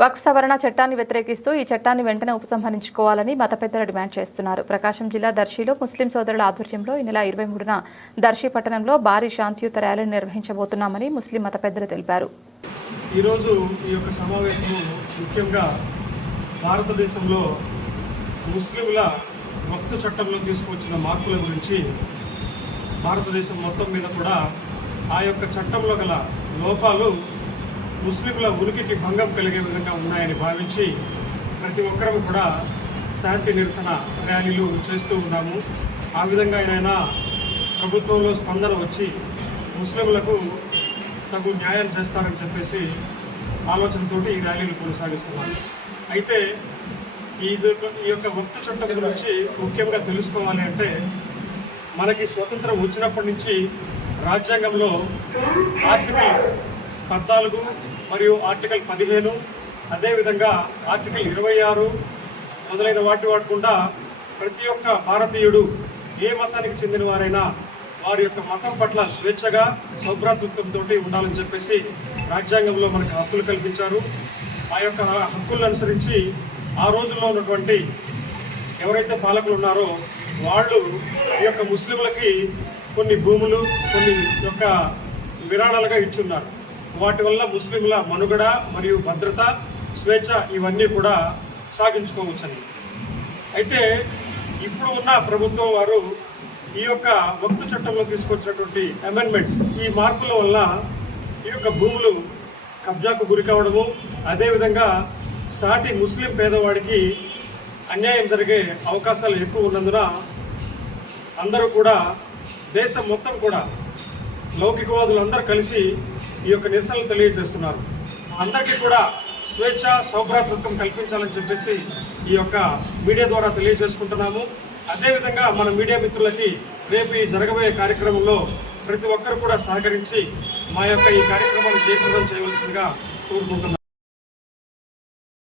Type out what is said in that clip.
వక్ఫ్ సవరణ చట్టాన్ని వ్యతిరేకిస్తూ ఈ చట్టాన్ని వెంటనే ఉపసంహరించుకోవాలని మత పెద్దలు డిమాండ్ చేస్తున్నారు. ప్రకాశం జిల్లా దర్శిలో ముస్లిం సోదరుల ఆధ్వర్యంలో ఈ నెల ఇరవై మూడున దర్శి పట్టణంలో భారీ శాంతియుత ర్యాలీని నిర్వహించబోతున్నామని ముస్లిం మత పెద్దలు తెలిపారు. ఈరోజు ఈ యొక్క సమావేశము ముఖ్యంగా భారతదేశంలో ముస్లింల వక్తు చట్టంలో తీసుకొచ్చిన మార్పుల గురించి భారతదేశం మొత్తం మీద కూడా ఆ యొక్క చట్టంలో గల లోపాలు ముస్లింల ఉనికికి భంగం కలిగే విధంగా ఉన్నాయని భావించి ప్రతి ఒక్కరం కూడా శాంతి నిరసన ర్యాలీలు చేస్తూ ఉన్నాము. ఆ విధంగా అయినా ప్రభుత్వంలో స్పందన వచ్చి ముస్లింలకు తగు న్యాయం చేస్తారని చెప్పేసి ఆలోచనతోటి ఈ ర్యాలీలు కొనసాగిస్తున్నాను అయితే ఈ ఈ యొక్క వక్త చట్టం గురించి ముఖ్యంగా తెలుసుకోవాలి అంటే మనకి స్వతంత్రం వచ్చినప్పటి నుంచి రాజ్యాంగంలో ఆర్టికల్ పద్నాలుగు మరియు ఆర్టికల్ పదిహేను అదేవిధంగా ఆర్టికల్ ఇరవై ఆరు మొదలైన వాటి వాడకుండా ప్రతి ఒక్క భారతీయుడు ఏ మతానికి చెందిన వారైనా వారి యొక్క మతం పట్ల స్వేచ్ఛగా సౌభ్రాతృత్వంతో ఉండాలని చెప్పేసి రాజ్యాంగంలో మనకు హక్కులు కల్పించారు. ఆ యొక్క హక్కులను అనుసరించి ఆ రోజుల్లో ఉన్నటువంటి ఎవరైతే పాలకులు ఉన్నారో వాళ్ళు ఈ యొక్క ముస్లింలకి కొన్ని భూములు కొన్ని యొక్క విరాళాలుగా ఇచ్చున్నారు. వాటి వల్ల ముస్లింల మనుగడ మరియు భద్రత స్వేచ్ఛ ఇవన్నీ కూడా సాగించుకోవచ్చని. అయితే ఇప్పుడు ఉన్న ప్రభుత్వం వారు ఈ యొక్క వక్తు చట్టంలో తీసుకొచ్చినటువంటి అమెండ్మెంట్స్ ఈ మార్పుల వల్ల ఈ యొక్క భూములు కబ్జాకు గురి కావడము అదేవిధంగా సాటి ముస్లిం పేదవాడికి అన్యాయం జరిగే అవకాశాలు ఎక్కువ ఉన్నందున అందరూ కూడా దేశం మొత్తం కూడా లౌకికవాదులు అందరూ కలిసి ఈ యొక్క నిరసనలు తెలియజేస్తున్నారు. అందరికీ కూడా స్వేచ్ఛ సౌభ్రాతృత్వం కల్పించాలని చెప్పేసి ఈ యొక్క మీడియా ద్వారా తెలియజేసుకుంటున్నాము. అదేవిధంగా మన మీడియా మిత్రులకి రేపు ఈ జరగబోయే కార్యక్రమంలో ప్రతి ఒక్కరు కూడా సహకరించి మా యొక్క ఈ కార్యక్రమాన్ని జయప్రదం చేయవలసిందిగా కోరుకుంటున్నాను